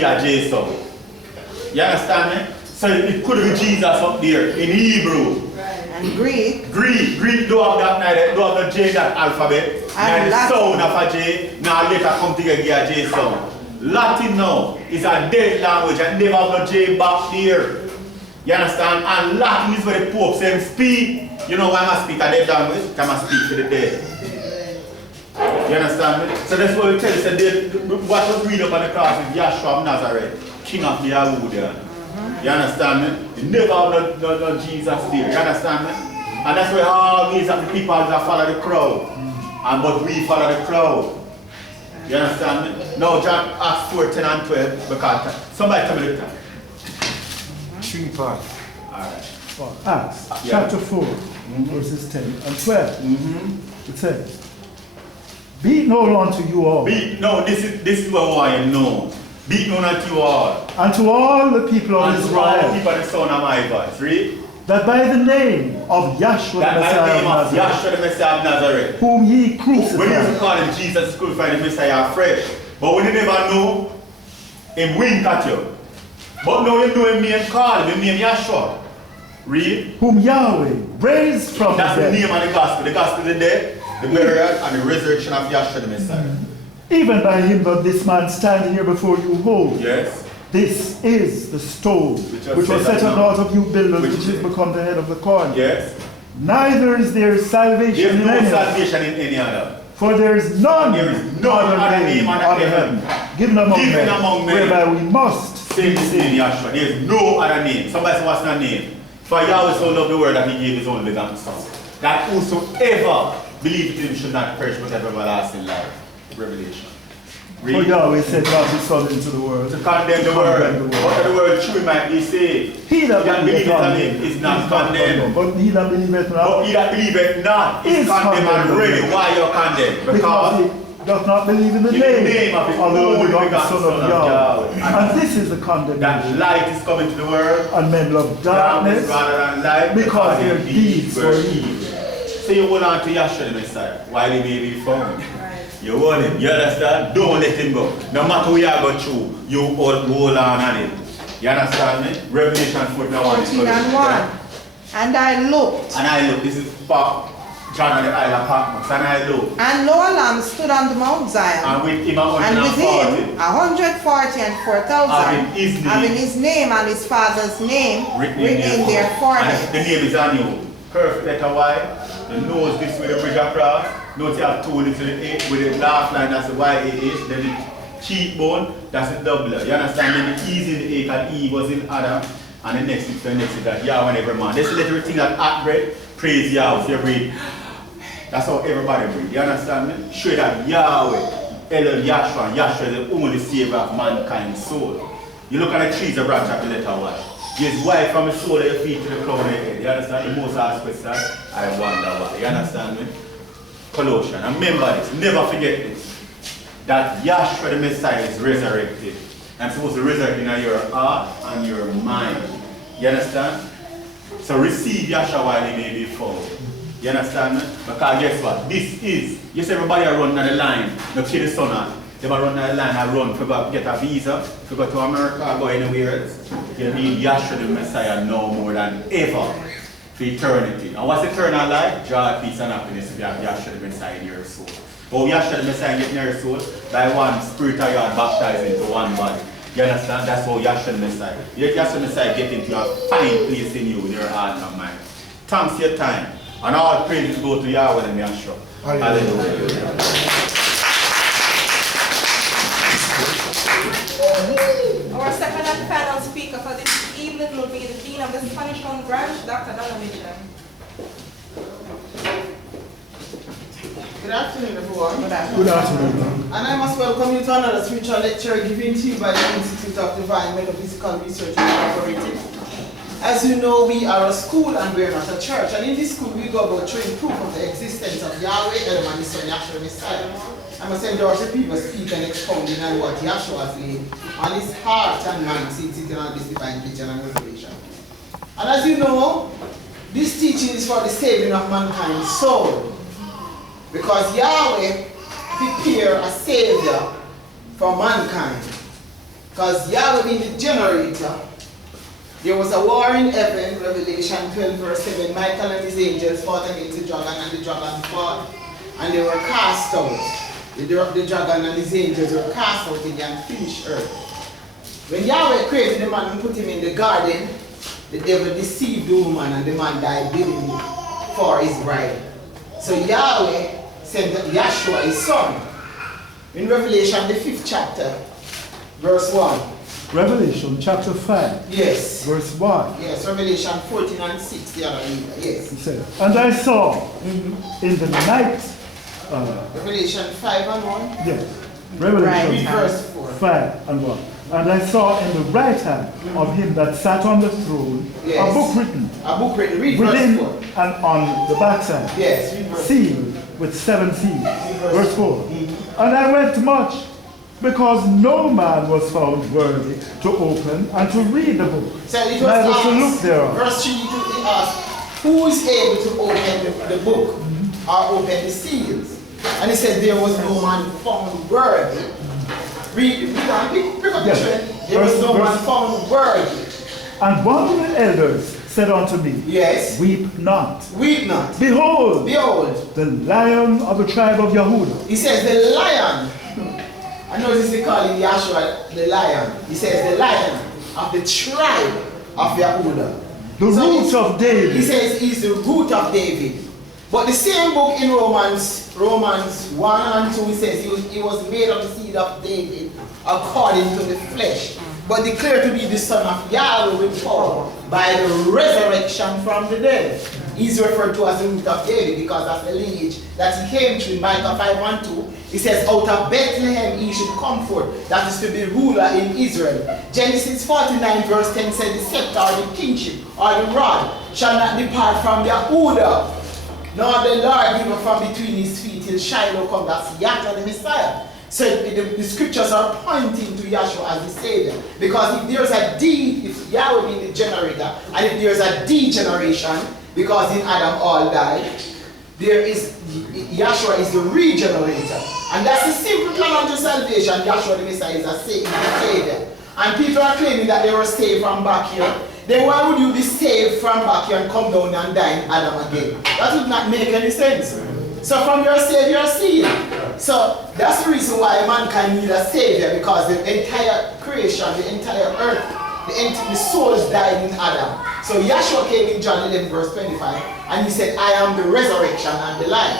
Jason. You understand me? So it could be Jesus up there in Hebrew. And Greek. Greek do have that neither, do have the J that alphabet. And the sound of a J, now later come together get a J sound. Latin now is a dead language and never have no J back here. You understand? And Latin is where the Pope says speak. You know why I speak a dead language? I must speak for the dead. You understand me? So that's what we tell you, so what was read up on the cross is Yahshua of Nazareth, King of the Yahudian. You understand me? You never have no Jesus there. You understand me? And that's why all these are the people that follow the crowd. And but we follow the crowd. You understand me? Now John Acts 4, 10 and 12, because somebody tell me the time. 3 parts. Alright. Acts chapter 4, verses 10 and 12. It says, be it known unto you all. This is what I know. Be it known unto you all. And to all the people of Israel. And to all the people of the sound of my voice. Read. That by the name of Yahshua the Messiah of Nazareth, whom ye crucified. When you call him Jesus crucified the Messiah afresh. But when you never know, him wink at you. But now you know him name called, him name Yahshua. Read. Whom Yahweh raised from the dead. That's the name of the gospel. The gospel is the death, the burial, and the resurrection of Yahshua the Messiah. Even by him doth this man stand here before you hold. Yes. This is the stone which was set on out of you builders, which is become the head of the corner. Yes. Neither is there salvation in any other. For there is none other name under heaven given among men whereby we must say this name Yahshua. There is no other name. Somebody say what's that name? For Yahweh so loved the world that he gave his only begotten Son, that whosoever believeth in him should not perish but have everlasting life. Revelation. For Yahweh sent not his Son into the world to condemn the world, but the world truly might be saved. He that believeth on him is not condemned. But he that believeth not is condemned already. Why you condemned? Because he doth not believe in the name of the only begotten Son of Yahweh. And this is the condemnation. That light is coming to the world, and men love darkness rather than light, because their deeds were evil. So you hold on to Yahshua the Messiah while he may be found. You hold him, you understand? Don't let him go. No matter who you are going through, you hold on him. You understand me? Revelation 14 and 1. And I looked. This is John on the Isle of Patmos. And I looked. And lo, a lamb stood on the Mount Zion. And with him 140. 140 and 4,000. Having his name and his father's name written in their foreheads. The name is on you. Perfect letter Y. The nose this with the bridge across. Note you have 2 little A with the last line, that's the YAH. Then the cheekbone, that's the doubler. You understand? Then the E is in the A, and E was in Adam. And the next is that Yahweh and every man. This is the little thing that at breath, praise Yahweh. So you breathe. That's how everybody breathe. You understand me? Show that Yahweh, Elohim, Yahshua is the only savior of mankind's soul. You look at the trees, the branch of the letter Y. Yes, why from the sole of your feet to the crown of your head? You understand? The most asked question, I wonder why. You understand me? Colossians. And remember this, never forget this. That Yahshua the Messiah is resurrected. And supposed to resurrect in your heart and your mind. You understand? So receive Yahshua while he may be found. You understand me? Because guess what? This is, yes, everybody run down the line, no kill the sun out. They run down the line and run to get a visa, to go to America or go anywhere else. You need Yahshua the Messiah no more than ever for eternity. And what's eternal life? Joy, peace, and happiness if you have Yahshua the Messiah in your soul. But Yahshua the Messiah get in your soul by one spirit of God baptized into one body. You understand? That's how Yahshua the Messiah. Yahshua the Messiah get into a fine place in you, in your heart and mind. Thanks for your time. And all praise go to Yahweh and Yahshua. Hallelujah. Our second and final speaker for this evening will be the Dean of the Spanish Town Branch, Dr. Donna. Good afternoon, everyone. Good afternoon. And I must welcome you to another spiritual lecture given to you by the Institute of Divine Metaphysical Research Incorporated. As you know, we are a school and we are not a church. And in this school, we go about showing proof of the existence of Yahweh, Elohim, and his Son, Yahshua the Messiah. I must endorse the previous speaker and expounding on what Yahshua has laid on his heart and mind since sitting on this divine vision and revelation. And as you know, this teaching is for the saving of mankind's soul. Because Yahweh prepared a savior for mankind. Because Yahweh being the generator. There was a war in heaven, Revelation 12 verse 7. Michael and his angels fought against the dragon, and the dragon fought, and they were cast out. The dragon and his angels were cast out in the unfinished earth. When Yahweh created the man and put him in the garden, the devil deceived the woman, and the man died bidding for his bride. So Yahweh sent Yahshua, his son. In Revelation, the 5th chapter, verse 1. Revelation chapter 5. Yes. Verse 1. Yes, Revelation 14 and 6, the other reader. Yes. It says, and I saw in the night. Revelation 5 and 1. Yes. Revelation Read verse 4. 5 and 1. And I saw in the right hand of him that sat on the throne Yes. a book written. A book written. Read Within verse 4. and on the backside. Yes, read verse 4. Sealed with 7 seals. Verse 4. Mm-hmm. And I wept much, because no man was found worthy to open and to read the book, So it was neither to look asked, thereon. verse 3 to ask, who is able to open the book or open the seals? And he said there was no man found worthy. Read on, pick up the Yes. trend. There was no man found worthy. And one of the elders said unto me, Yes. weep not. Weep not. Behold, Behold. the Lion of the tribe of Yehudah. He says the lion. I notice they call him Yahshua the lion. He says the lion of the tribe of Yehudah. The So root of David. He says he's the root of David. But the same book in Romans 1 and 2, he says he was made of the seed of David according to the flesh, but declared to be the son of Yahweh with power by the resurrection from the dead. He's referred to as the root of David because that's the lineage that he came through. In Micah 5 and 2, he says, out of Bethlehem he should come forth, that is to be ruler in Israel. Genesis 49 verse 10 said, the scepter or the kingship or the rod shall not depart from Yehudah, nor the Lord even from between his feet till Shiloh come. That's Yahweh the Messiah. So the scriptures are pointing to Yahshua as the Savior. Because if there's a if Yahweh being the generator, and if there's a degeneration, because in Adam all died, Yahshua is the regenerator. And that's the simple plan unto salvation. Yahshua the Messiah is a Savior. And people are claiming that they were saved from back here. Then why would you be saved from back here and come down and die in Adam again? That would not make any sense. So from your Savior, you're sealed. So that's the reason why mankind need a Savior, because the entire creation, the entire earth, the souls died in Adam. So Yahshua came in John 11 verse 25 and he said, I am the resurrection and the life.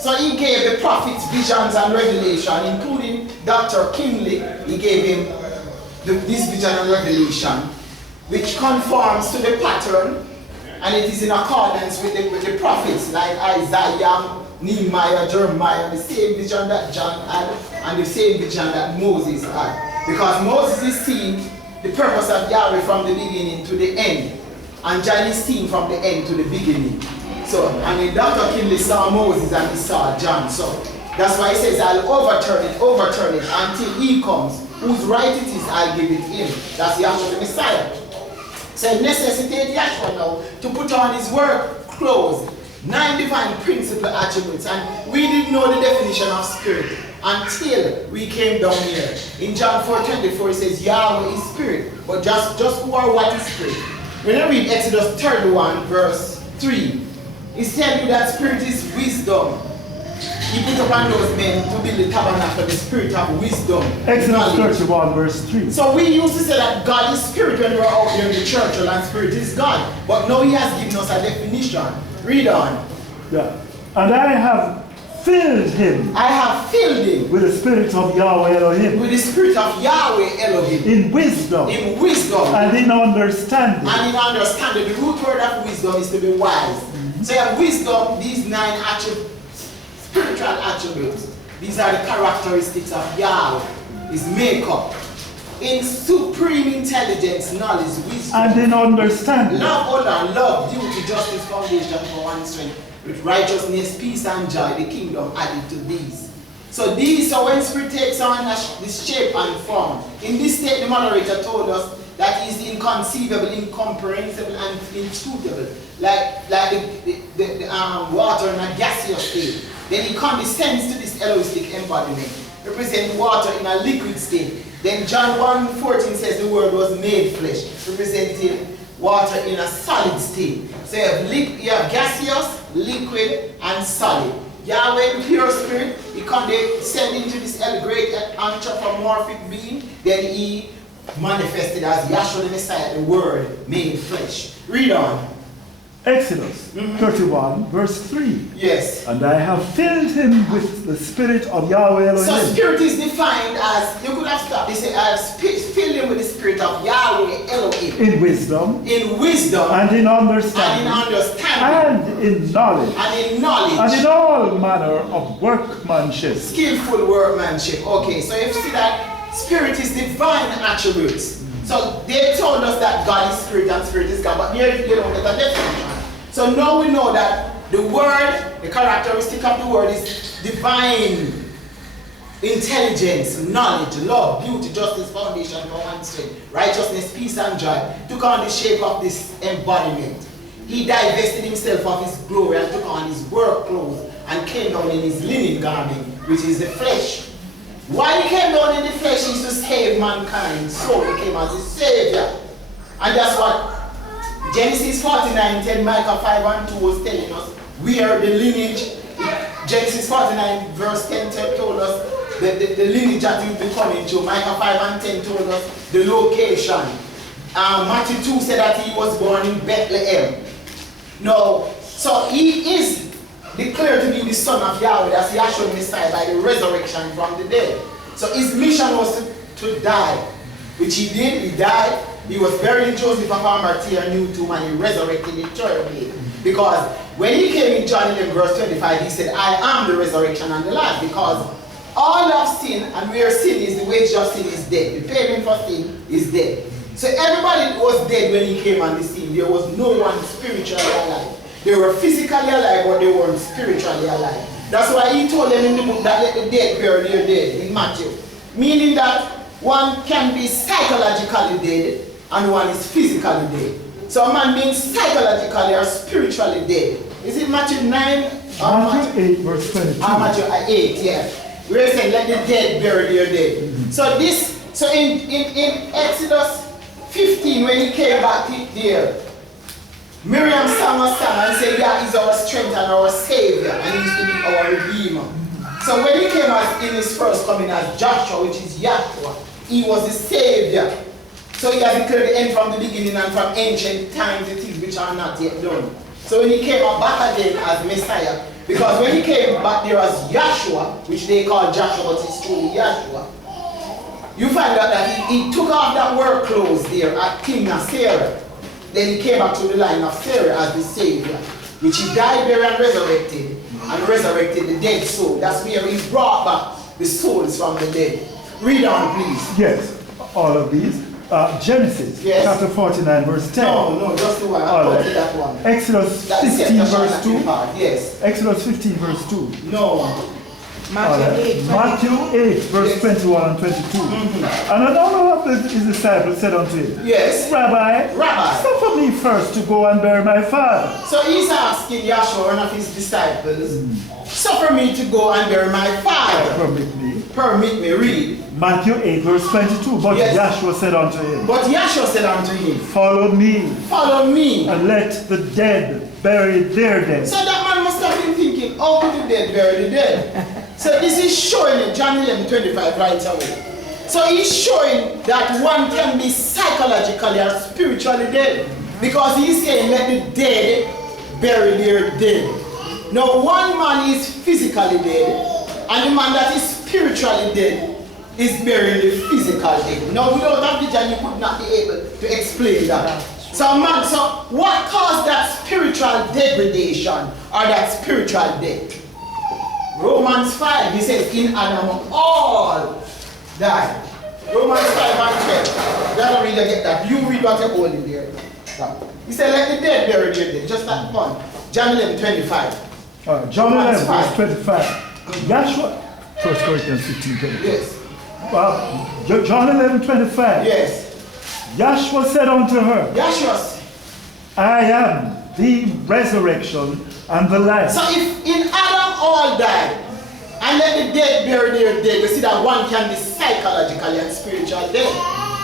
So he gave the prophets visions and revelation, including Dr. Kinley. He gave him this vision and revelation, which conforms to the pattern, and it is in accordance with the prophets like Isaiah, Nehemiah, Jeremiah, the same vision that John had and the same vision that Moses had. Because Moses is seeing the purpose of Yahweh from the beginning to the end, and John is seeing from the end to the beginning. So, I mean, Dr. Kinley saw Moses and he saw John. So that's why he says, I'll overturn it until he comes. Whose right it is, I'll give it him. That's Yahshua the Messiah. So it necessitates Yahshua now to put on his work clothes, 9 divine principal attributes, and we didn't know the definition of spirit until we came down here. In John 4:24 it says Yahweh is spirit, but just who or what is spirit? When I read Exodus 31 verse 3, it's telling you that spirit is wisdom. He put upon those men to build the tabernacle, the spirit of wisdom. Exodus 31 verse 3. So we used to say that God is spirit when we were out there in the church, and spirit is God. But now he has given us a definition. Read on. Yeah. And I have filled him. I have filled him with the spirit of Yahweh Elohim. With the spirit of Yahweh Elohim. In wisdom. In wisdom. And in understanding. And in understanding. The root word of wisdom is to be wise. So you have wisdom, these 9 spiritual attributes. These are the characteristics of Yahweh. His makeup. In supreme intelligence, knowledge, wisdom. And in understanding. Love, honor, love, duty, justice, foundation for one strength. With righteousness, peace, and joy, the kingdom added to these. So when spirit takes on this shape and form, in this state the moderator told us that he is inconceivable, incomprehensible, and inscrutable, like the water in a gaseous state. Then he condescends to this Elohistic embodiment, representing water in a liquid state. Then John 1:14 says the word was made flesh, representing water in a solid state. So you have gaseous, liquid, and solid. Yahweh, the pure spirit, he condescended into this great anthropomorphic being. Then he manifested as Yahshua the Messiah, the word made flesh. Read on. Exodus 31, verse 3. Yes. And I have filled him with the spirit of Yahweh Elohim. So spirit is defined as, you could have stopped, they say, I have filled him with the spirit of Yahweh Elohim. In wisdom. In wisdom. And in understanding. And in understanding. And in knowledge. And in knowledge. And in all manner of workmanship. Skillful workmanship. Okay, so you see that spirit is divine attributes. So they told us that God is spirit and spirit is God, but here you don't get a definition. So now we know that the word, the characteristic of the word is divine intelligence, knowledge, love, beauty, justice, foundation, power and strength, righteousness, peace and joy. Took on the shape of this embodiment. He divested himself of his glory and took on his work clothes and came down in his linen garment, which is the flesh. Why he came down in the flesh is to save mankind, so he came as a savior. And that's what Genesis 49:10, Micah 5:2 was telling us. We are the lineage. Genesis 49 verse 10 told us the lineage that you'll be coming to. Micah 5:10 told us the location. Matthew 2 said that he was born in Bethlehem. No, so he is declared to be the son of Yahweh, that's Yahshua Messiah, by the resurrection from the dead. So his mission was to die, which he did. He died. He was buried in Joseph of Arimathea, new tomb, and he resurrected the third day. Because when he came in John 11 verse 25, he said, I am the resurrection and the life. Because all have sinned, and where sin is, the wage of sin is death. The payment for sin is death. So everybody was dead when he came on the scene. There was no one spiritually alive. They were physically alive, but they weren't spiritually alive. That's why he told them in the book that let the dead bury their dead in Matthew. Meaning that one can be psychologically dead and one is physically dead. So a man being psychologically or spiritually dead. Is it Matthew 9? Matthew 8 verse 22. Matthew 8, yeah. Where it said let the dead bury their dead. So in Exodus 15, when he came back there, Miriam sang a song and said, Yah is our strength and our savior, and he used to be our redeemer. So when he came in his first coming as Joshua, which is Yahshua, he was the savior. So he has declared the end from the beginning and from ancient times the things which are not yet done. So when he came back again as Messiah, because when he came back there as Yahshua, which they call Joshua, but it's truly Yahshua, you find out that he took off that work clothes there at Timnah Sarah. Then he came back to the line of Sarah as the Savior, which he died, buried, and resurrected the dead soul. That's where he brought back the souls from the dead. Read on, please. Yes, all of these. Genesis chapter 49 verse 10. No, just the one. I'll Right. to that one. Exodus 15 verse 2. Yes. Exodus 15 verse 2. No. Matthew 8 verse 21 and 22. And another of his disciples said unto him, Yes. Rabbi, suffer me first to go and bury my father. So he's asking Yahshua, one of his disciples, suffer me to go and bury my father. Permit me. Permit me, read. Matthew 8 verse 22. But Yahshua said unto him, Follow me. Follow me. And let the dead bury their dead. So that man must have been thinking, how could the dead bury the dead? So this is showing it, John 11:25 right away. So he's showing that one can be psychologically or spiritually dead. Because he's saying let the dead bury their dead. Now one man is physically dead, and the man that is spiritually dead is burying the physical dead. Now without that vision you could not be able to explain that. So what caused that spiritual degradation or that spiritual death? Romans 5, he says, in Adam all died. Romans 5:12. You don't really get that. You read what you're holding there. He said, let the dead bury their dead. Just that one. John 11:25. John 11 verse 25. Yahshua, 1 Corinthians 15:25. Yes. John 11:25. Yes. Yahshua said unto her, Yahshua, I am the resurrection and the life. So if in Adam all died, and let the dead bury their dead. You see that one can be psychologically and spiritual dead.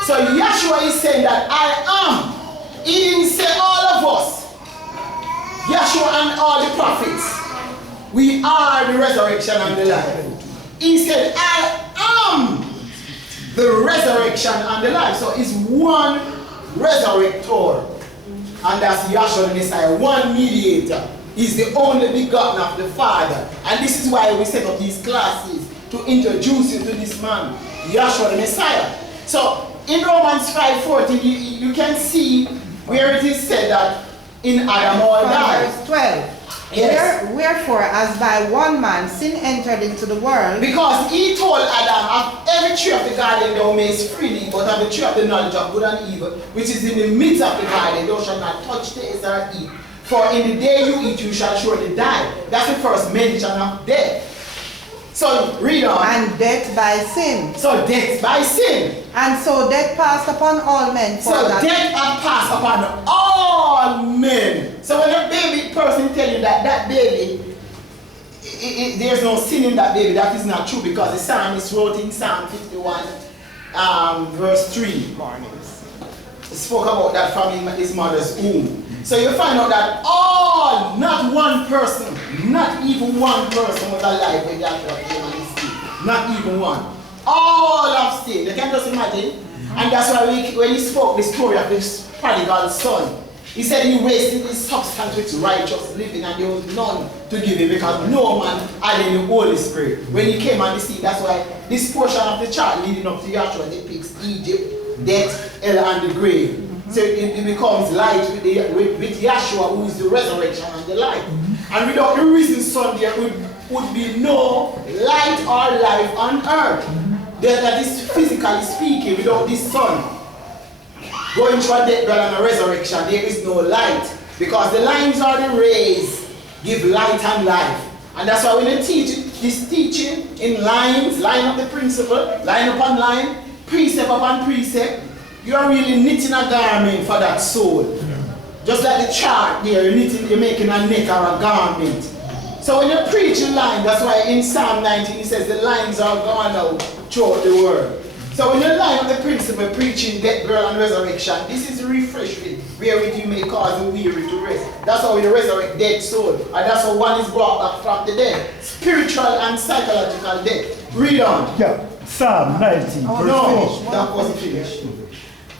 So Yeshua is saying that I am. He didn't say all of us. Yeshua and all the prophets. We are the resurrection and the life. He said, I am the resurrection and the life. So it's one resurrector. And that's Yeshua the Messiah, one mediator. He's the only begotten of the Father. And this is why we set up these classes, to introduce you to this man, Yeshua the Messiah. So in Romans 5:14, you can see where it is said that in Adam all died. Verse 12. Yes. Wherefore, as by one man sin entered into the world, Because he told Adam, of every tree of the garden thou mayest freely, but of the tree of the knowledge of good and evil, which is in the midst of the garden, thou shalt not touch, taste, or eat. For in the day you eat, you shall surely die. That's the first mention of death. So read on. and death by sin. So death by sin. And so death passed upon all men. For So that death had passed upon all men. So when a baby person tell you that that baby, there's no sin in that baby, that is not true, because the psalmist wrote in Psalm 51, verse 3. He spoke about that from his mother's womb. So you find out that all, not one person, not even one person was alive when Yahshua came on this scene. Not even one. All have sinned. You can just imagine. And that's why when he spoke the story of this prodigal son, he said he wasted his substance with righteous living, and there was none to give him, because no man had any Holy Spirit. When he came on the scene, that's why this portion of the chart leading up to Yahshua depicts Egypt, death, hell, and the grave. So it becomes light with Yahshua, who is the resurrection and the life. And without the risen sun, there would be no light or life on earth. That is physically speaking, without this sun going through a death, burial, and a resurrection, there is no light. Because the lines or the rays give light and life. And that's why when you teach this teaching in lines, line up the principle, line upon line, precept upon precept, you are really knitting a garment for that soul. Just like the chart there, you're making a neck or a garment. So when you preach a line, that's why in Psalm 19 it says the lines are gone out throughout the world. So when you line up the principle, preaching death, burial, and resurrection, this is refreshing, wherewith you may cause the weary to rest. That's how we resurrect dead soul. And that's how one is brought back from the dead. Spiritual and psychological death. Read on. Yeah, Psalm 19, Oh, verse no, 4. that wasn't finished.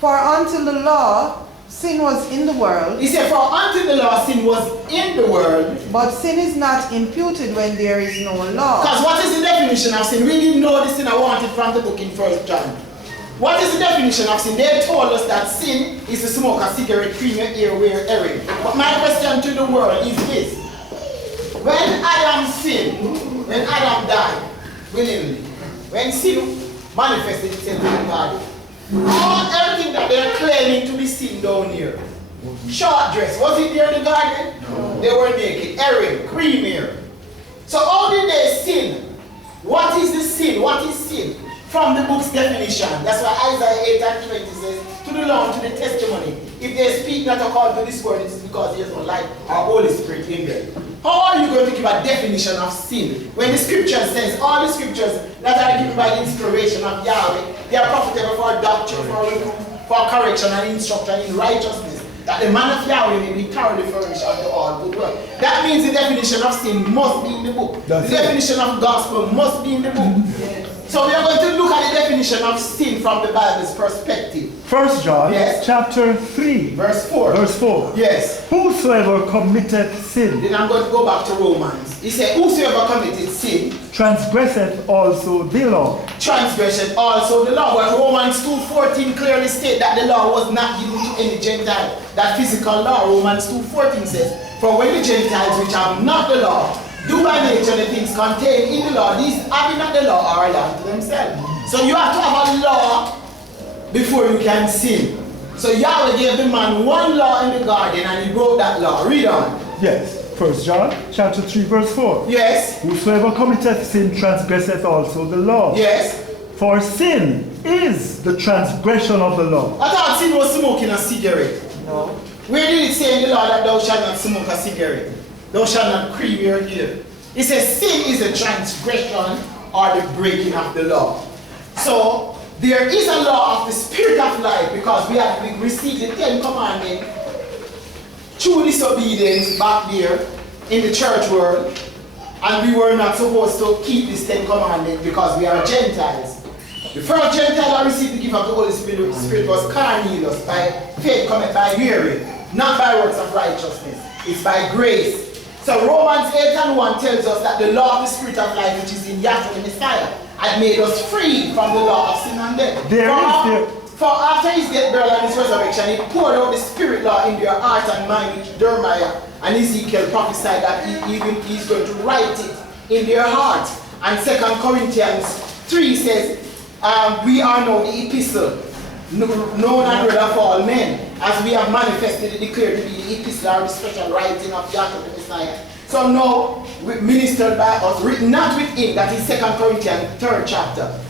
For until the law, sin was in the world, He said, for until the law, sin was in the world. but sin is not imputed when there is no law. Because what is the definition of sin? We didn't know this thing. I wanted from the book in 1 John. What is the definition of sin? They told us that sin is to smoke a cigarette, cream your ear, wear earring. But my question to the world is this. When Adam sinned, when Adam died, willingly, when sin manifested itself in the body, everything that they're claiming to be sin down here, short dress, was it there in the garden? No. They were naked, earring, cream hair. So how did they sin? What is the sin? What is sin? From the book's definition. That's why Isaiah 8 and 20 says, to the law, to the testimony. If they speak not according to this word, it is because there is no light or Holy Spirit in them. How are you going to give a definition of sin? When the scripture says, all the scriptures that are given by the inspiration of Yahweh, they are profitable for doctrine, for correction and instruction in righteousness, that the man of Yahweh may be thoroughly furnished unto all good work. That means the definition of sin must be in the book. The definition of gospel must be in the book. Yes. So we are going to look at the definition of sin from the Bible's perspective. 1 John, yes, chapter 3, verse 4. Verse 4. Yes. Whosoever committeth sin. Then I'm going to go back to Romans. He said, whosoever committed sin, transgresseth also the law. Transgresseth also the law. But Romans 2:14 clearly states that the law was not given to any Gentile. That physical law, Romans 2:14 says, for when the Gentiles which have not the law, do by nature the things contained in the law, these having not the law are a law to themselves. So you have to have a law before you can sin. So Yahweh gave the man one law in the garden and he broke that law. Read on. Yes. 1 John chapter 3 verse 4. Yes. Whosoever committeth sin transgresseth also the law. Yes. For sin is the transgression of the law. I thought sin was smoking a cigarette. No. Where did it say in the law that thou shalt not smoke a cigarette? Thou shalt not cream your ear. It says sin is a transgression or the breaking of the law. So there is a law of the spirit of life because we have received the 10 commandments through disobedience back there in the church world, and we were not supposed to keep this 10 commandments because we are Gentiles. The first Gentile that received the gift of the Holy Spirit was Cornelius, by faith cometh by hearing, not by works of righteousness. It's by grace. So Romans 8:1 tells us that the law of the spirit of life, which is in Yahweh the Messiah, had made us free from the law of sin and death. For after his death, burial, and his resurrection, he poured out the spirit law into your heart and mind, which Jeremiah and Ezekiel prophesied that he's going to write it in their hearts. And 2 Corinthians 3 says, we are now the epistle, known and read of all men, as we have manifested and declared to be the epistle or the special writing of Yahweh the Messiah. So now, ministered by us, written not with ink, that is 2 Corinthians 3rd chapter.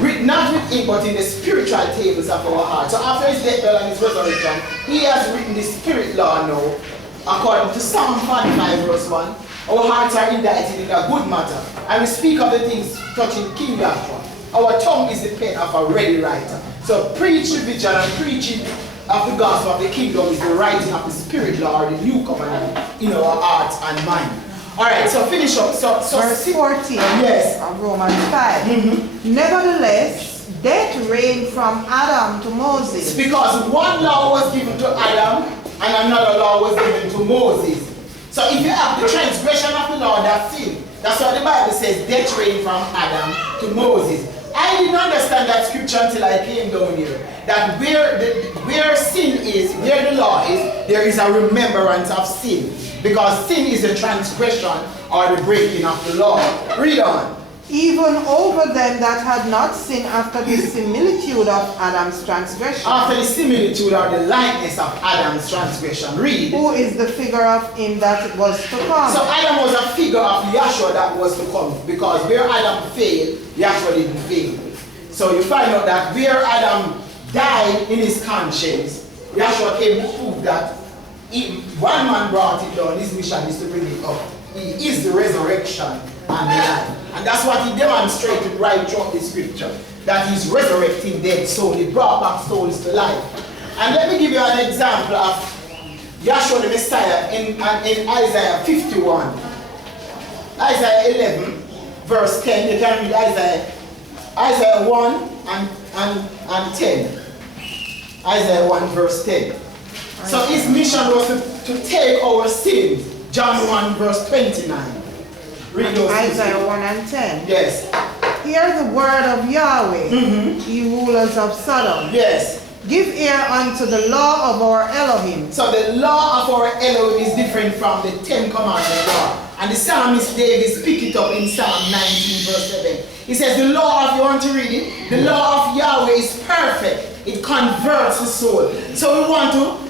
Written not with ink, but in the spiritual tables of our heart. So after his death, burial, and his resurrection, he has written the spirit law now, according to Psalm 45 verse 1. Our hearts are indicted in a good matter, and we speak of the things touching King Joshua. Our tongue is the pen of a ready writer. So preach the vision and preaching of the gospel of the kingdom is the writing of the spirit law, or the new covenant in our hearts and mind. Alright, so finish up. So verse 14 yes. of Romans 5. Nevertheless, death reigned from Adam to Moses. It's because one law was given to Adam and another law was given to Moses. So if you have the transgression of the law, that's sin. That's what the Bible says, death reigned from Adam to Moses. I didn't understand that scripture until I came down here. That where sin is, where the law is, there is a remembrance of sin. Because sin is a transgression or the breaking of the law. Read on. Even over them that had not sinned after the similitude of Adam's transgression. After the similitude or the likeness of Adam's transgression. Read. Who is the figure of him that was to come. So Adam was a figure of Yahshua that was to come. Because where Adam failed, Yahshua didn't fail. So you find out that where Adam died in his conscience, Yahshua came to prove that one man brought it down. His mission is to bring it up. He is the resurrection and the life. And that's what he demonstrated right throughout the scripture. That he's resurrecting dead souls. He brought back souls to life. And let me give you an example of Yahshua the Messiah in Isaiah 51. Isaiah 11 verse 10. You can read Isaiah 1 and 10. Isaiah 1 verse 10. So his mission was to take our sins. John 1 verse 29. Read those. Isaiah 1 and 10. Yes. Hear the word of Yahweh, ye rulers of Sodom. Yes. Give ear unto the law of our Elohim. So the law of our Elohim is different from the 10 commandment law. And the psalmist David picked it up in Psalm 19 verse 7. He says the law of, you want to read it? The law of Yahweh is perfect. It converts the soul. So we want to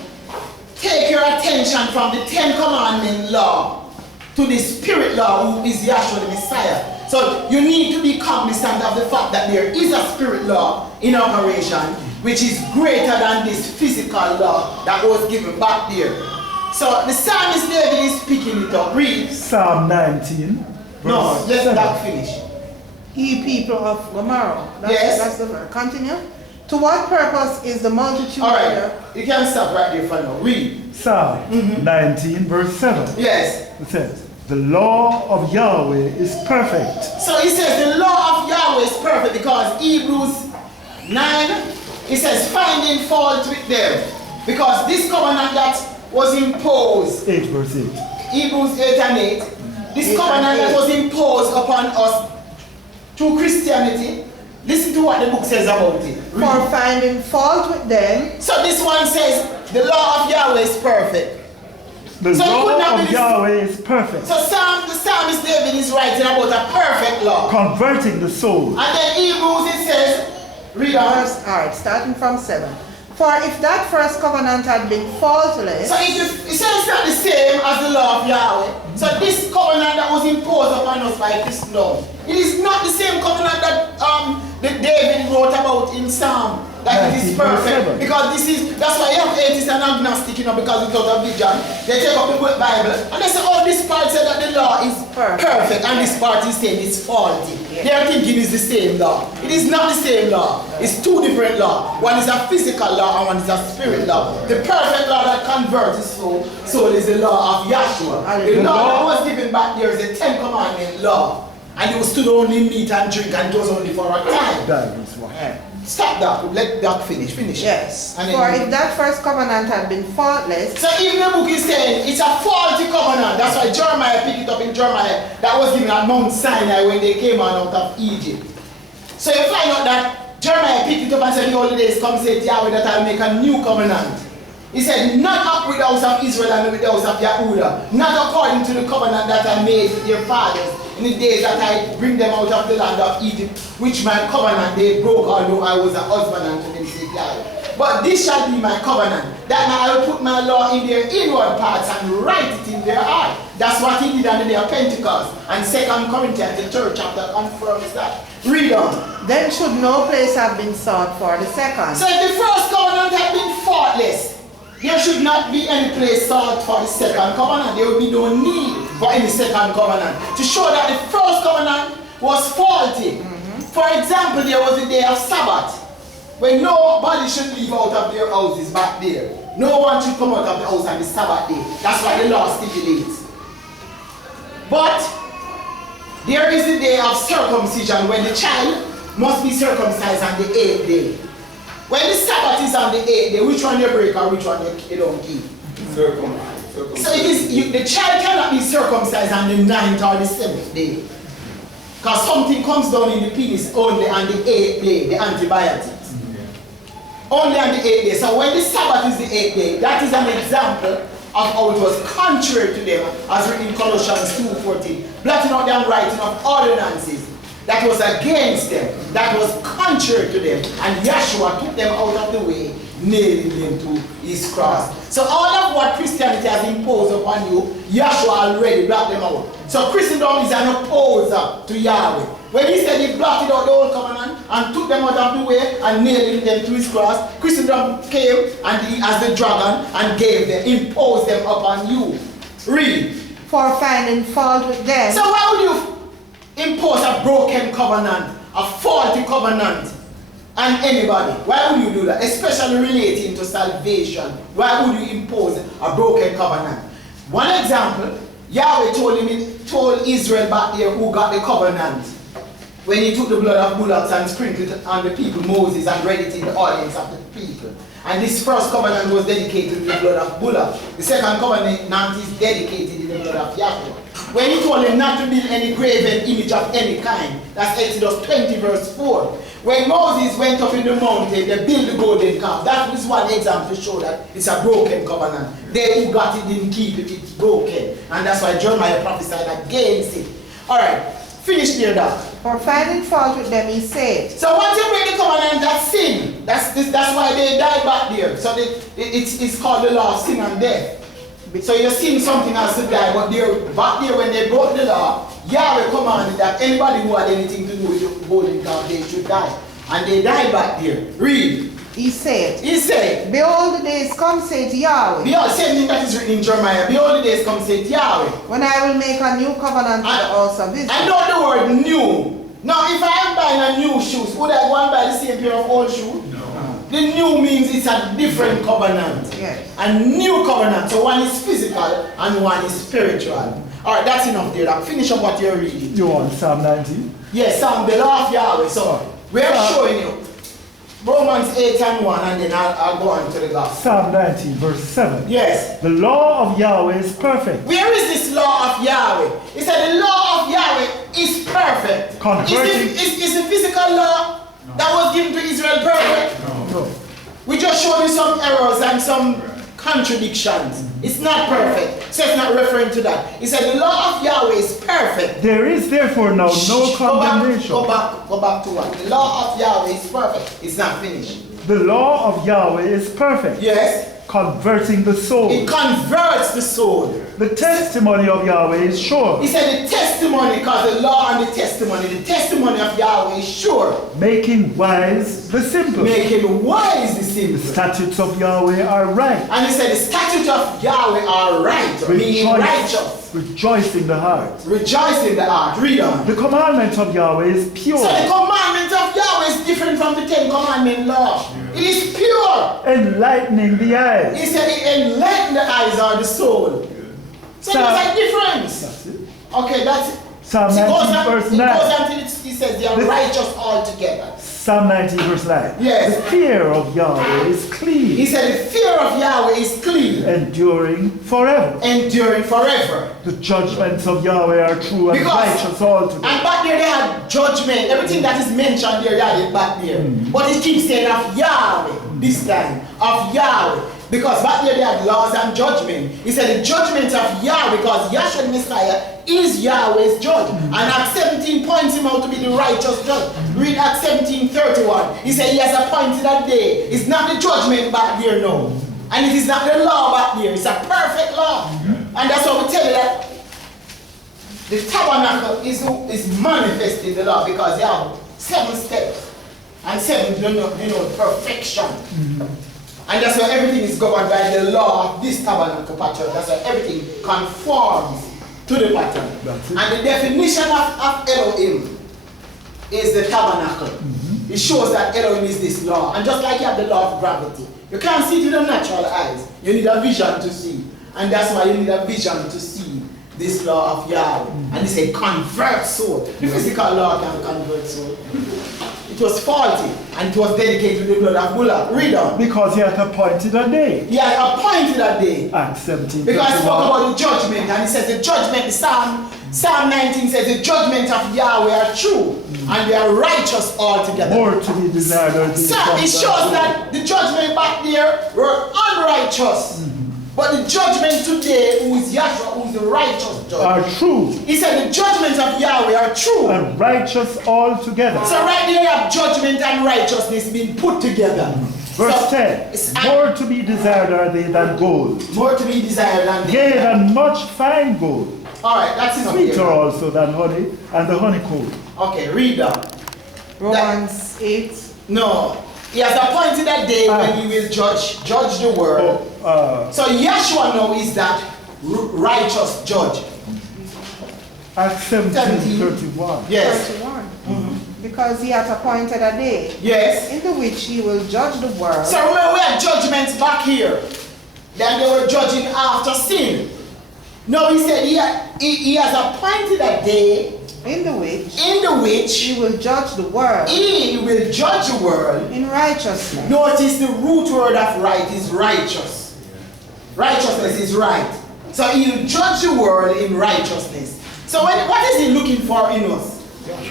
take your attention from the 10 commandment law to the spirit law, who is Yahshua the Messiah. So you need to be cognizant of the fact that there is a spirit law in operation, which is greater than this physical law that was given back there. So the psalmist David is picking it up. Read. Psalm 19. No, let that finish. Ye people of Gomorrah. Yes. That's the verse. Continue. To what purpose is the multitude? Alright, you can stop right there for now. Read. Psalm 19 verse 7. Yes. It says, the law of Yahweh is perfect. So he says the law of Yahweh is perfect because Hebrews 9, it says finding fault with them. Because this covenant that was imposed, 8 verse 8. Hebrews 8 and 8, this covenant that was imposed upon us through Christianity, listen to what the book says about it. For finding fault with them. So this one says the law of Yahweh is perfect. The law of Yahweh is perfect. So the psalmist David is writing about a perfect law. Converting the soul. And then Hebrews it says, read on. Alright, starting from 7. For if that first covenant had been faultless. So it says it's not the same as the law of Yahweh. So this covenant that was imposed upon us by Christendom, it is not the same covenant that David wrote about in Psalm. that it is 19 verse perfect. 7. Because that's why you have atheists and agnostic, because without a vision, they take up the Bible and they say, oh, this part said that the law is perfect and this part is saying it's faulty. They are thinking it's the same law. It is not the same law. It's two different laws. One is a physical law and one is a spirit law. The perfect law that converts his soul is the law of Yahshua. The law that was given back there is the 10 Commandment law. And you stood only meat and drink and it was only for a time. That is what. Stop that. Let that finish. Yes. And For if that first covenant had been faultless. So even the book is saying it's a faulty covenant. That's why Jeremiah picked it up in Jeremiah. That was given at Mount Sinai when they came out of Egypt. So you find out that Jeremiah picked it up and said, the old days come, said Yahweh, that I'll make a new covenant. He said, not up with the house of Israel and with the house of Yahudah, not according to the covenant that I made with their fathers in the days that I bring them out of the land of Egypt, which my covenant they broke, although I was a husband unto them, said Yahweh. But this shall be my covenant, that I will put my law in their inward parts and write it in their heart. That's what he did on the day of Pentecost. And 2 Corinthians, the 3rd chapter, confirms that. Read on. Then should no place have been sought for the second. So if the first covenant had been faultless, there should not be any place sought for the second covenant. There will be no need for any second covenant. To show that the first covenant was faulty. For example, there was a day of Sabbath, when nobody should leave out of their houses back there. No one should come out of the house on the Sabbath day. That's what the law stipulates. But there is the day of circumcision, when the child must be circumcised on the 8th day. When the Sabbath is on the 8th day, which one you break or which one you don't keep? Circumcised. So it is, the child cannot be circumcised on the 9th or the 7th day. Because something comes down in the penis only on the 8th day, the antibiotics. Only on the 8th day. So when the Sabbath is the 8th day, that is an example of how it was contrary to them, as written in Colossians 2:14. Blotting out them writing of ordinances that was against them, that was contrary to them, and Yahshua took them out of the way, nailing them to his cross. So all of what Christianity has imposed upon you, Yahshua already blocked them out. So Christendom is an opposer to Yahweh. When he said he blotted out the old covenant and took them out of the way and nailed them to his cross, Christendom came and he, as the dragon, and gave them, imposed them upon you. Read. For finding fault with them. So why would you impose a broken covenant, a faulty covenant on anybody? Why would you do that? Especially relating to salvation. Why would you impose a broken covenant? One example, Yahweh told Israel back there who got the covenant. When he took the blood of bullocks and sprinkled it on the people, Moses, and read it in the audience of the people. And this first covenant was dedicated to the blood of bullock. The second covenant is dedicated in the blood of Yahweh. When he told them not to build any graven image of any kind, that's Exodus 20 verse 4. When Moses went up in the mountain, they built the golden calf. That was one example to show that it's a broken covenant. They who got it didn't keep it, it's broken. And that's why Jeremiah prophesied against it. Alright, finish there, Doc. For finding fault with them, he said. So once you break the covenant, that's sin. That's why they died back there. So it's called the law of sin and death. So you're seeing something else to die, but back there when they broke the law, Yahweh commanded that anybody who had anything to do with the golden calf, they should die. And they died back there. Read. He said. He said. Behold, the days come, saith Yahweh. Behold, same thing that is written in Jeremiah. Behold, the days come, saith Yahweh. When I will make a new covenant with the house of Israel. I know the word new. Now, if I am buying a new shoes, would I go and buy the same pair of old shoes? No. The new means it's a different covenant. Yes. A new covenant. So one is physical and one is spiritual. Alright, that's enough there. I'll finish up what you're reading. You want Psalm 19? Yes, Psalm, the law of Yahweh. So, we're showing you Romans 8 and 1, and then I'll go on to the gospel. Psalm 19, verse 7. Yes. The law of Yahweh is perfect. Where is this law of Yahweh? He said the law of Yahweh is perfect. Is the physical law that was given to Israel perfect? No. We just showed you some errors and some contradictions. It's not perfect. So it's not referring to that. He said the law of Yahweh is perfect. There is therefore now no condemnation. Go back to what? The law of Yahweh is perfect. It's not finished. The law of Yahweh is perfect. Yes. converting the soul. It converts the soul. The testimony of Yahweh is sure, He said the testimony, because the law and the testimony of Yahweh is sure. making wise the simple. Making wise the The simple. statutes of Yahweh are right, And he said the statutes of Yahweh are right, meaning righteous. rejoice in the heart. Rejoice in the heart. Read on. The commandment of Yahweh is pure, So the commandment of Yahweh is different from the 10 commandment law. It is pure. enlightening the eyes. He said it enlightens the eyes or the soul. So there's a difference. That's it. Okay, that's it. Psalm It 19 verse 9. goes until he says they are righteous altogether. Psalm 19 verse 9. Yes. The fear of Yahweh is He clean, said the fear of Yahweh is clean, enduring forever. enduring forever. The judgments of Yahweh are true and Because- righteous altogether. And back there they had judgment. Everything that is mentioned there, yeah, is back there. But it keeps saying of Yahweh this time. Of Yahweh. Because back there they had laws and judgment. He said the judgment of Yahweh, because Yahshua the Messiah is Yahweh's judge. And Acts 17 points him out to be the righteous judge. Read Acts 17:31. He said he has appointed a day. It's not the judgment back there, no. And it is not the law back there. It's a perfect law. And that's why we tell you that the tabernacle is manifesting the law, because you have 7 steps. And 7 denote perfection. And that's why everything is governed by the law of this tabernacle pattern. That's why everything conforms to the pattern. That's it. And the definition of Elohim is the tabernacle. It shows that Elohim is this law. And just like you have the law of gravity, you can't see it with the natural eyes. You need a vision to see. And that's why you need a vision to see this law of Yahweh. And it's a convert soul. The physical law can convert soul. It was faulty, and it was dedicated to the blood of Bullock. Read on. Because he hath appointed a day. He had appointed a day. Acts 17. Because he spoke about the judgment, and he says the judgment, Psalm 19 says the judgment of Yahweh are true, and they are righteous altogether. More to be desired are these So it shows that the judgment back there were unrighteous. But the judgment today, who is Yahshua, who is the righteous judge, are true he said the judgments of Yahweh are true. and righteous altogether. So right there you have judgment and righteousness being put together. Verse So, 10. it's More to be desired are they than gold, more to be desired than yea, than much fine gold, Alright, that's enough. sweeter Here. also than honey, and the honeycomb. Okay, read that. Romans 8. No. He has appointed a day when he will judge the world. So Yahshua now is that righteous judge. Acts 17:31. Yes. 31. Because he hath appointed a day Yes. in the which he will judge the world. So remember we had judgments back here. Then they were judging after sin. No, he said he has appointed a day in the which he he will judge the world will judge the world. in righteousness. Notice the root word of right is righteous. Righteousness is right. So he will judge the world in righteousness. So what is he looking for in us?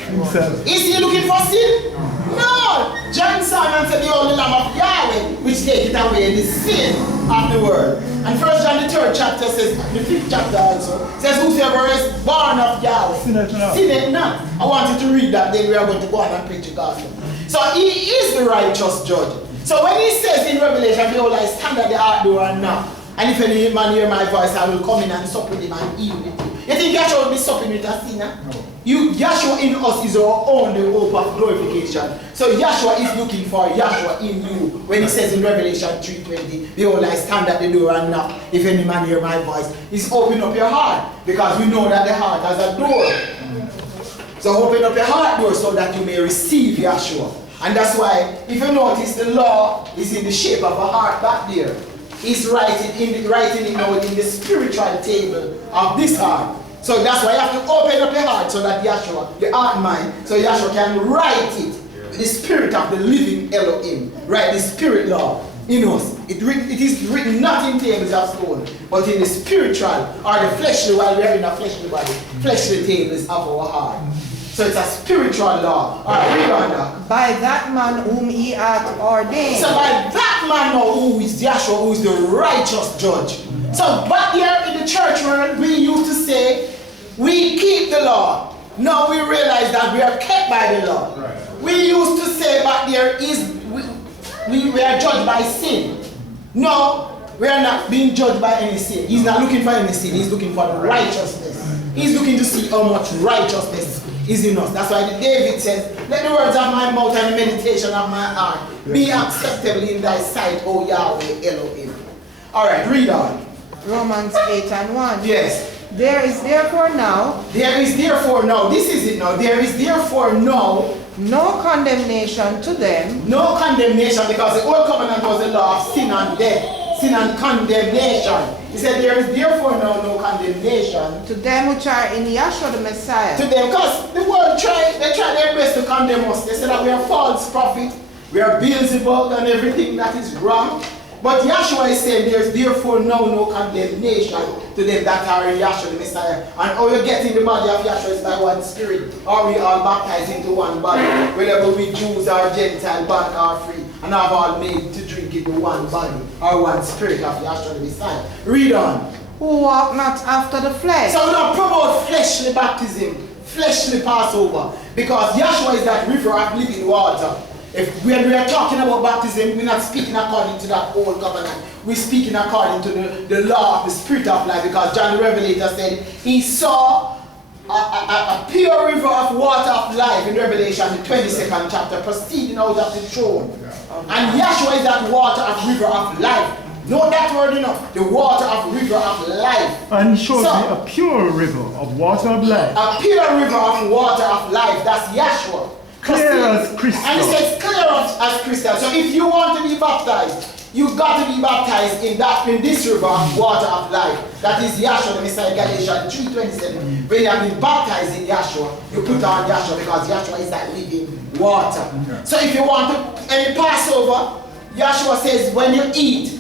Himself. Is he looking for sin? No! John Simon said the only Lamb of Yahweh which taketh away the sin of the world. And 1 John the 3rd chapter says, the 5th chapter also, says whosoever is born of Yahweh, Sinneth not. sinneth not. I want you to read that, then we are going to go on and preach the gospel. So he is the righteous judge. So when he says in Revelation, behold, I stand at the heart door and knock, and if any man hear my voice, I will come in and sup with him and eat with him. You think Yahshua will be supping with a sinner? No. Yahshua in us is our own the hope of glorification. So Yahshua is looking for Yahshua in you when he says in Revelation 3:20, behold, I stand at the door and knock. If any man hear my voice, he's open up your heart, because we know that the heart has a door. So open up your heart door so that you may receive Yahshua. And that's why, if you notice, the law is in the shape of a heart back there. He's writing it now in the spiritual table of this heart. So that's why you have to open up your heart so that Yahshua, your heart and mind, so Yahshua can write it. The spirit of the living Elohim. Write the spirit law in us. It is written not in tables of stone, but in the spiritual or the fleshly, while we are in a fleshly body. Fleshly tables of our heart. So it's a spiritual law. Alright, read on that. By that man whom he hath ordained. So by that man now who is Yahshua, who is the righteous judge. So back here in the church world, we used to say, we keep the law. Now we realize that we are kept by the law. Right. We used to say back there is we are judged by sin. No, We are not being judged by any sin. He's not looking for any sin. He's looking for the righteousness. He's looking to see how much righteousness is in us. That's why David says, let the words of my mouth and the meditation of my heart be acceptable in thy sight, O Yahweh Elohim. Alright, read on. Romans 8:1. Yes. There is therefore now. There is therefore now. This is it now. There is therefore now. No condemnation to them. No condemnation, because the old covenant was the law of sin and death. Sin and condemnation. He said there is therefore now no condemnation. To them which are in Yahshua the Messiah. To them, because the world try their best to condemn us. They say that we are false prophets, we are Beelzebub and everything that is wrong. But Yahshua is saying there is therefore now no condemnation to them that are in Yahshua the Messiah. And how you get in the body of Yahshua is by one spirit. Or we all baptized into one body, whether we Jews or Gentile, bond or free, and have all made to drink into one body or one spirit of Yahshua the Messiah. Read on. Who walk not after the flesh. So we don't promote fleshly baptism, fleshly Passover, because Yahshua is that river of living water. If when we are talking about baptism, we're not speaking according to that old covenant. We're speaking according to the law of the spirit of life, because John the Revelator said he saw a pure river of water of life in Revelation, the 22nd chapter, proceeding out of the throne. And Yahshua is that water of river of life. Know that word enough. The water of river of life. And he showed me a pure river of water of life. A pure river of water of life. That's Yahshua. Clear as crystal. And he says clear as crystal. So if you want to be baptized, you've got to be baptized in this river of water of life. That is Yahshua the Messiah, Galatians 3:27. When you have been baptized in Yahshua, you put on Yahshua, because Yahshua is that living water. So if you want to, any Passover, Yahshua says when you eat,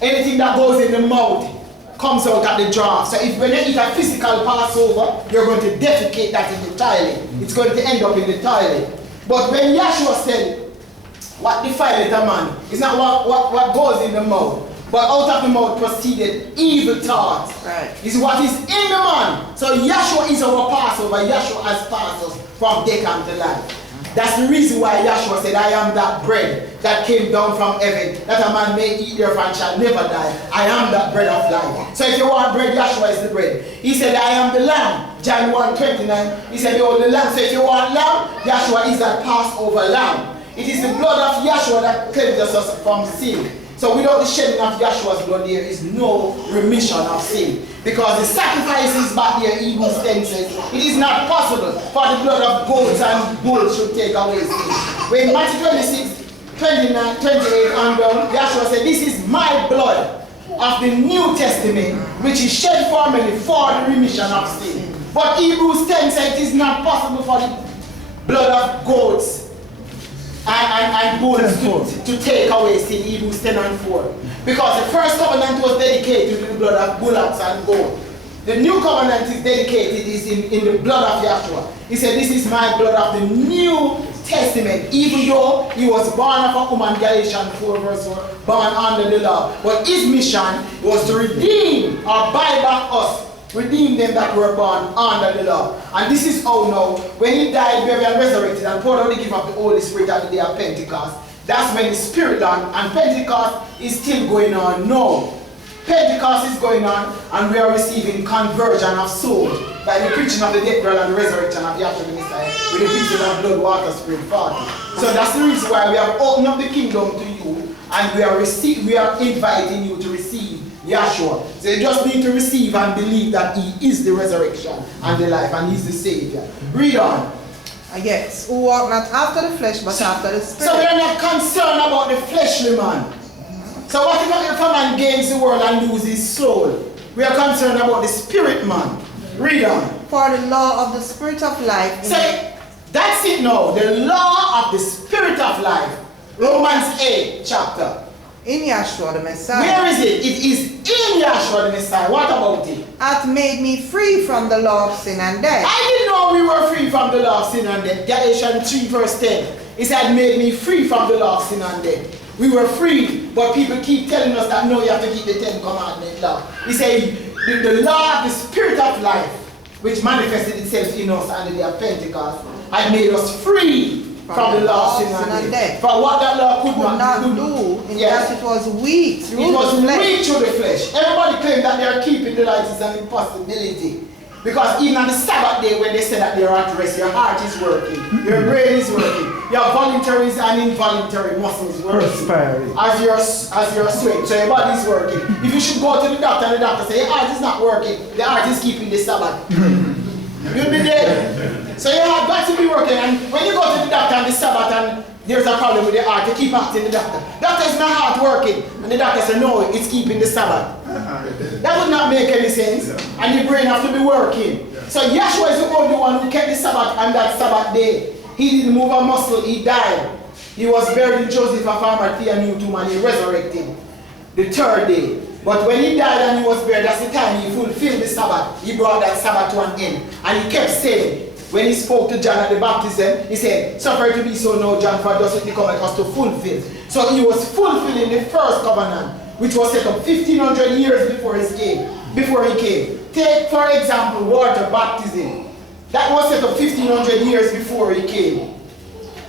anything that goes in the mouth comes out at the jaw. So if when you eat a physical Passover, you're going to defecate that in the toilet. It's going to end up in the toilet. But when Yahshua said, what defileth a man, it's not what goes in the mouth, but out of the mouth proceeded evil thoughts. Right. It's what is in the man. So Yahshua is our Passover. Yahshua has passed us from death unto life. That's the reason why Yahshua said, I am that bread that came down from heaven, that a man may eat thereof and shall never die. I am that bread of life. So if you want bread, Yahshua is the bread. He said, I am the lamb. John 1:29. He said, behold the lamb. So if you want lamb, Yahshua is that Passover lamb. It is the blood of Yahshua that cleanses us from sin. So without the shedding of Yahshua's blood, there is no remission of sin. Because the sacrifices back there, Hebrews 10 says, it is not possible for the blood of goats and bulls should take away sin. When Matthew 26:29, 28 and down, Yahshua said, this is my blood of the New Testament, which is shed for many for the remission of sin. But Hebrews 10 says it is not possible for the blood of goats and bulls to take away sin, Hebrews 10:4. Because the first covenant was dedicated to the blood of bullocks and goats. The new covenant is dedicated in the blood of Yahshua. He said, this is my blood of the New Testament. Even though he was born of a woman, Galatians 4:4, born under the law. But his mission was to redeem or buy back us. Redeem them that were born under the law. And this is how now, when he died, buried, and resurrected, and poured out the gift of the Holy Spirit at the day of Pentecost, that's when the Spirit landed, and Pentecost is still going on now. Pentecost is going on, and we are receiving conversion of souls by the preaching of the death, burial, and the resurrection of Yahshua the Messiah, with the preaching of blood, water, spirit, party. So that's the reason why we have opened up the kingdom to you, and we are inviting you to receive Yahshua. So you just need to receive and believe that he is the resurrection and the life, and he's the Savior. Read on. Yes, who walk not after the flesh, but after the spirit. So we are not concerned about the fleshly man. So what if a man gains the world and loses his soul? We are concerned about the spirit man. Read on. For the law of the spirit of life. Say, that's it now. The law of the spirit of life. Romans 8 chapter. In Yahshua the Messiah. Where is it? It is in Yahshua the Messiah. What about it? Hath made me free from the law of sin and death. I didn't know we were free from the law of sin and death. Galatians 3:10. It said, made me free from the law of sin and death. We were free, but people keep telling us that no, you have to keep the 10 commandment law. He said, the law of the spirit of life, which manifested itself in us on the day of Pentecost, had made us free from the law of sin and death. For what that law could not do, in that it was weak through it was the flesh. weak through the flesh. Everybody claimed that they are keeping the light is an impossibility. Because even on the Sabbath day when they say that they are at rest, your heart is working, your brain is working, your voluntary and involuntary muscles working. Perspiring. As your sweat, so your body is working. If you should go to the doctor and the doctor say your heart is not working, the heart is keeping the Sabbath. You'll be dead. So your heart got to be working, and when you go to the doctor on the Sabbath and there's a problem with the heart, you keep asking the doctor. Doctor, is my heart working? And the doctor says, no, it's keeping the Sabbath. That would not make any sense. And your brain have to be working. So Yahshua is the only one who kept the Sabbath on that Sabbath day. He didn't move a muscle, he died. He was buried in Joseph of Arimathea and New Tomb, and he resurrected the third day. But when he died and he was buried, that's the time he fulfilled the Sabbath. He brought that Sabbath to an end. And he kept saying, when he spoke to John at the baptism, he said, suffer it to be so now, John, for thus it become us to fulfill. So he was fulfilling the first covenant, which was set up 1500 years before he came. Take, for example, water baptism. That was set up 1500 years before he came.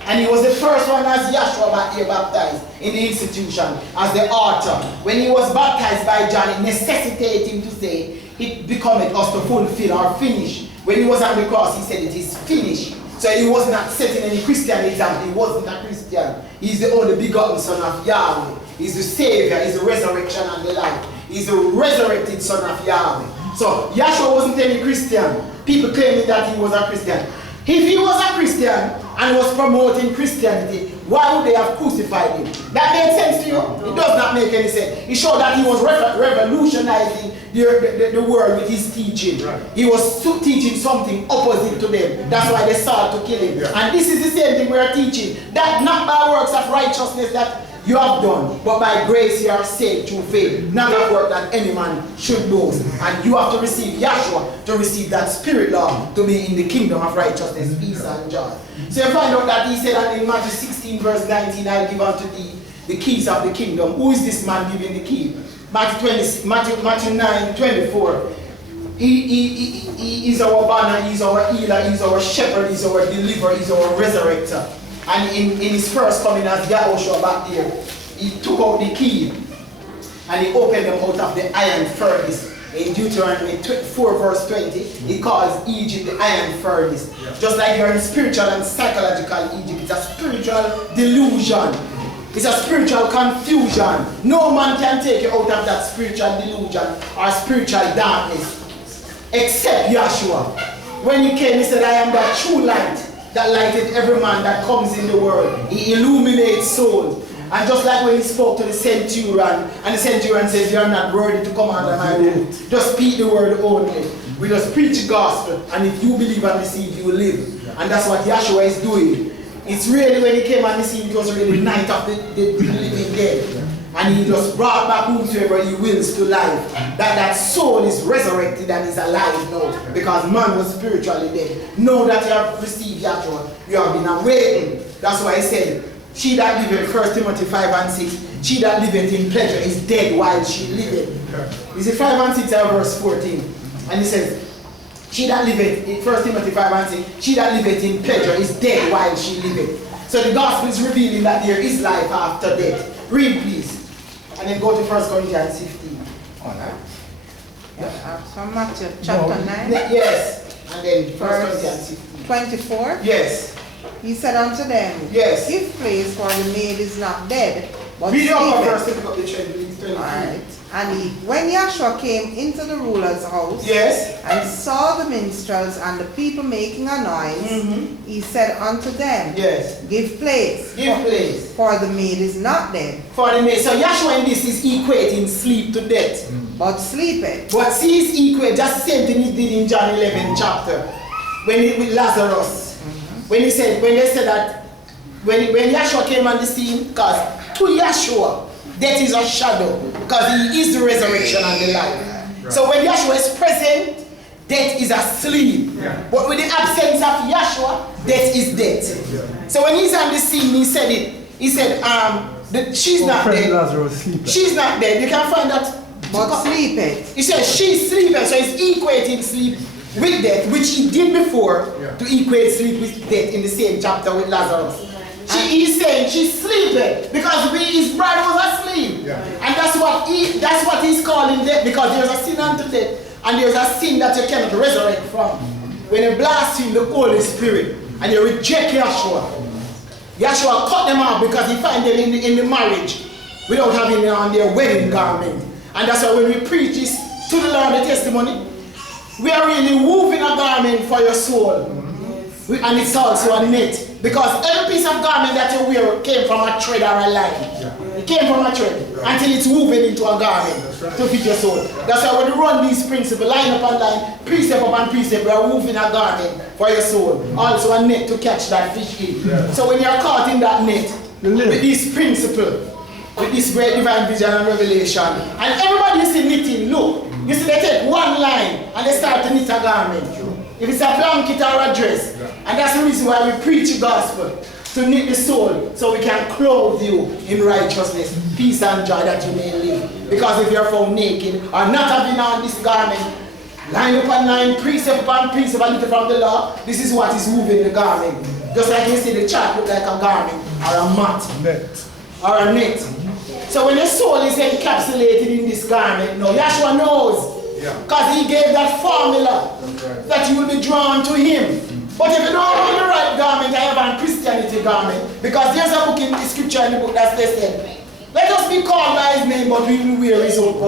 And he was the first one as Yahshua back here baptized in the institution as the author. When he was baptized by John, it necessitated him to say, it becometh us to fulfill or finish. When he was on the cross, he said it is finished. So he was not setting any Christian example. He wasn't a Christian. He's the only begotten Son of Yahweh. He's the Savior. He's the resurrection and the life. He's the resurrected Son of Yahweh. So Yahshua wasn't any Christian. People claiming that he was a Christian. If he was a Christian and was promoting Christianity, why would they have crucified him? That made sense to you? It does not make any sense. It showed that he was revolutionizing the world with his teaching. Right. He was teaching something opposite to them. That's why they sought to kill him. Yeah. And this is the same thing we are teaching. That not by works of righteousness that you have done, but by grace you are saved through faith. Not a work that any man should boast. And you have to receive Yahshua to receive that spirit law to be in the kingdom of righteousness, peace and joy. So you find out that he said that in Matthew 16 verse 19, I'll give unto thee the keys of the kingdom. Who is this man giving the key? Matthew 9, 24. He is our banner, he's our healer, he's our shepherd, he's our deliverer, he's our resurrector. And in his first coming as Yahushua back there, he took out the key and he opened them out of the iron furnace. In Deuteronomy 4 verse 20, he calls Egypt the iron furnace. Yeah. Just like you're in spiritual and psychological Egypt, it's a spiritual delusion. It's a spiritual confusion. No man can take you out of that spiritual delusion or spiritual darkness except Yahshua. When he came, he said, I am the true light that lighteth every man that comes in the world. He illuminates souls. And just like when he spoke to the centurion, and the centurion says, you are not worthy to come under my roof. Just speak the word only. We just preach the gospel, and if you believe and receive, you will live. And that's what Yahshua is doing. It's really when he came and received, it was really the night of the living dead. And he just brought back whomsoever he wills to life. That soul is resurrected and is alive now. Because man was spiritually dead. Know that you have received Yahshua. You have been awaiting. That's why he said, she that liveth, 1 Timothy 5 and 6, she that liveth in pleasure is dead while she liveth. Is it 5 and 6 or verse 14? And he says, she that liveth, in 1 Timothy 5 and 6, she that liveth in pleasure is dead while she liveth. So the gospel is revealing that there is life after death. Read please. And then go to 1 Corinthians 15. Alright. Yeah, from Matthew chapter 9. Yes. And then 1 Corinthians 15. 24. Yes. He said unto them, yes. Give place, for the maid is not dead, but read sleepeth. Alright. And when Yahshua came into the ruler's house, yes, and saw the minstrels and the people making a noise, he said unto them, yes, Give place. For the maid is not dead. For the maid. So Yahshua in this is equating sleep to death. But sleepeth. But see, he's equate just the same thing he did in John 11 chapter. When he, with Lazarus. When they said that when Yahshua came on the scene, because to Yahshua, death is a shadow, because he is the resurrection and the life. Right. So when Yahshua is present, death is asleep. Yeah. But with the absence of Yahshua, death is death. Yeah. So when he's on the scene, he said it. He said, she's not dead. Lazarus, she's not dead. You can find that. But sleepeth. He said she's sleeping, so he's equating sleep with death, which he did before to equate sleep with death in the same chapter with Lazarus. he's saying she's sleeping because his bride was asleep. And that's what he's calling death, because there's a sin unto death and there's a sin that you cannot resurrect from. When you blaspheme the Holy Spirit and you reject Yahshua, Yahshua cut them out because he found them in the marriage without having on their wedding garment. And that's why when we preach this to the Lord, the testimony, we are really woven a garment for your soul. And it's also a net. Because every piece of garment that you wear came from a thread or a line. It came from a thread until it's woven into a garment to fit your soul. That's why when you run these principles, line upon line, precept upon precept, we are woven a garment for your soul. Also a net to catch that fish in. So when you're caught in that net, with this principle, with this great divine vision and revelation, and everybody you see knitting, look, you see they take one line and they start to knit a garment. If it's a blanket or a dress, and that's the reason why we preach the gospel, to knit the soul, so we can clothe you in righteousness, peace and joy that you may live. Because if you're found naked or not having on this garment, line upon line, precept upon precept, a little from the law, this is what is moving the garment. Just like you see the chart look like a garment or a mat or a net. So when your soul is encapsulated in this garment, no, Yahshua knows. Because he gave that formula that you will be drawn to him. But if you don't have the right garment, I have a Christianity garment. Because there's a book in the scripture in the book that says, let us be called by his name, but we will wear his own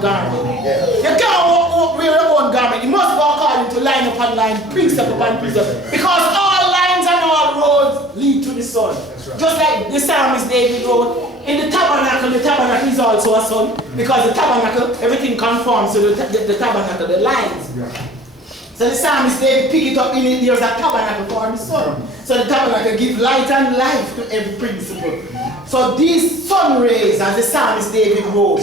garment. You can't wear your own garment. You must go according to line upon line, precept upon precept. Because all lines and all roads lead to the sun. Just like the psalmist David wrote, in the tabernacle is also a sun, because the tabernacle, everything conforms to the tabernacle, the lines. So the psalmist David pick it up in it, there's a tabernacle for the sun. So the tabernacle gives light and life to every principle. So these sun rays, as the psalmist David wrote,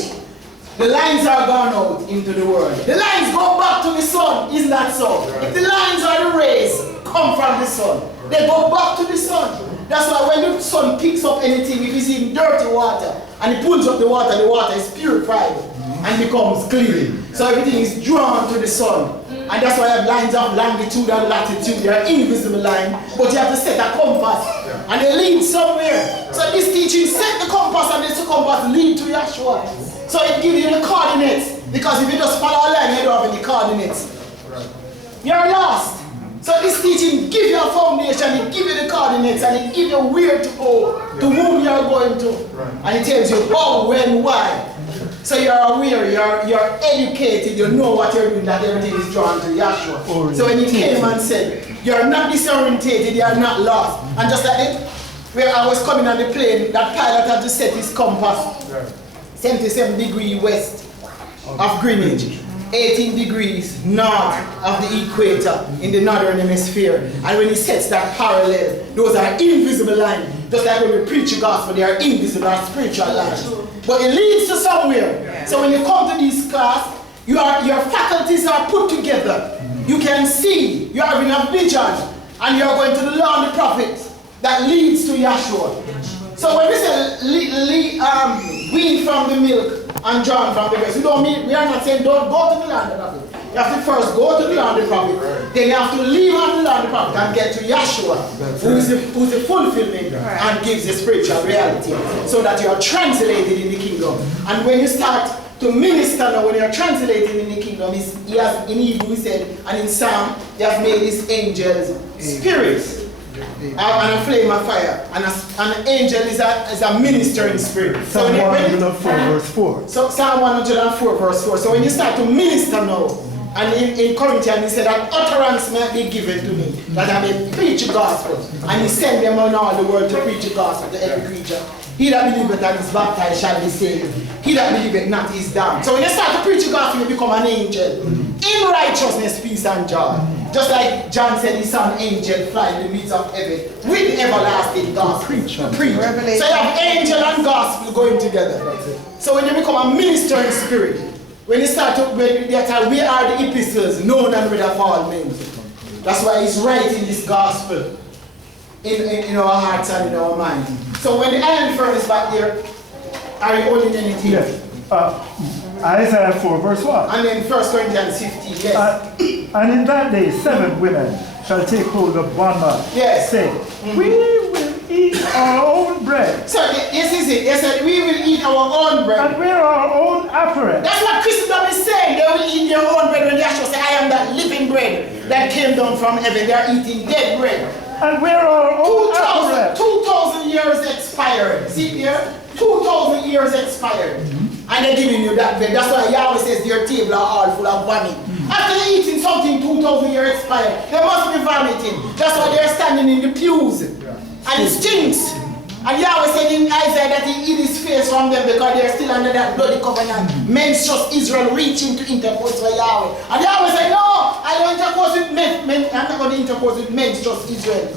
the lines are gone out into the world. The lines go back to the sun, isn't that so? If the lines or the rays come from the sun, they go back to the sun. That's why when the sun picks up anything, if it's in dirty water, and it pulls up the water is purified and becomes clean. So everything is drawn to the sun. And that's why I have lines of longitude and latitude. They are invisible lines, but you have to set a compass. And they lead somewhere. So this teaching set the compass, and this compass lead to Yahshua. So it gives you the coordinates. Because if you just follow a line, you don't have any coordinates. You're lost. So this teaching gives you a foundation, it gives you the coordinates, and it gives you where to go, to whom you are going to. And it tells you how, when, why. So you're aware, you're educated, you know what you're doing, that everything is drawn to Yahshua. So when he came and said, you're not disorientated, you're not lost. And just like it, where I was coming on the plane, that pilot had to set his compass 77 degrees west of Greenwich. 18 degrees north of the equator in the northern hemisphere. And when he sets that parallel, those are invisible lines. Just like when we preach the gospel, they are invisible spiritual lines. But it leads to somewhere. So when you come to this class, your faculties are put together. You can see, you're having a vision, and you're going to learn the prophet that leads to Yahshua. So when we say wean from the milk and drawn from the breast, we are not saying don't go to the land of the prophet. You have to first go to the land of the prophet, then you have to leave on the land of the prophet and get to Yahshua, who's the fulfillment and gives the spiritual reality, so that you are translated in the kingdom. And when you start to minister now, when you are translated in the kingdom, he has, in Hebrew he said, and in Psalm, he has made his angels spirits. And a flame of fire. And an angel is a ministering spirit. Psalm 104 verse 4. So Psalm 104 verse 4. So when you start to minister now, and in Corinthians he said that utterance may be given to me, that I may preach the gospel. And he sent them on all the world to preach the gospel to every creature. He that believeth and is baptized shall be saved. He that believeth not is damned. So when you start to preach the gospel, you become an angel. In righteousness, peace and joy. Just like John said, he saw an angel fly in the midst of heaven with the everlasting gospel to preach. So you have angel and gospel going together. So when you become a ministering spirit, when you start to, we are the epistles known and read of all men. That's why he's writing this gospel in our hearts and in our minds. So when the iron furnace back there, are you holding anything? Yes. Isaiah 4 verse 1. And then 1 Corinthians 15, yes. And in that day 7 women shall take hold of one man, yes. saying, we will eat eat our own bread. So this is it. They said we will eat our own bread. And wear our own apparel. That's what Christendom is saying. They will eat their own bread when Yahshua said, I am that living bread that came down from heaven. They are eating dead bread. And wear our own apparel. 2,000 years expired. See here? 2,000 years expired. And they're giving you that bread. That's why Yahweh says their table are all full of vomit. After they're eating something 2,000 years expired, they must be vomiting. That's why they're standing in the pews. And it stinks. And Yahweh said in Isaiah that he hid his face from them because they're still under that bloody covenant. Men's just Israel reaching to intercourse for Yahweh. And Yahweh said, no, I don't intercourse with men. I'm not going to intercourse with men's just Israel.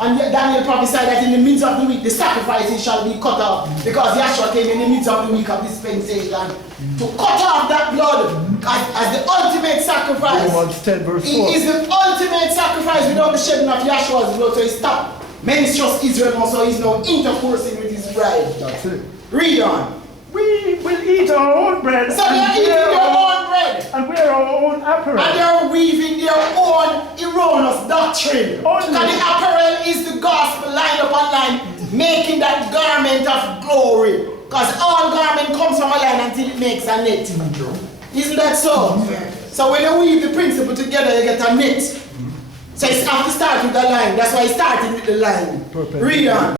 And Daniel prophesied that in the midst of the week, the sacrifices shall be cut off. Because Yahshua came in the midst of the week of dispensation to cut off that blood as the ultimate sacrifice. Romans 10 verse 4. It is the ultimate sacrifice without the shedding of Yahshua's blood. So he stopped. Men's just Israel also is now intercoursing with his bride. That's it. Read on. We will eat our own bread. So they are eating their own bread. And wear our own apparel. And they are weaving their own erroneous doctrine. Only. And the apparel is the gospel line upon line, making that garment of glory. Because all garment comes from a line until it makes a net. Isn't that so? So when you weave the principle together, you get a net. So it's have to start with the line. That's why it started with the line. Perfect. Read on.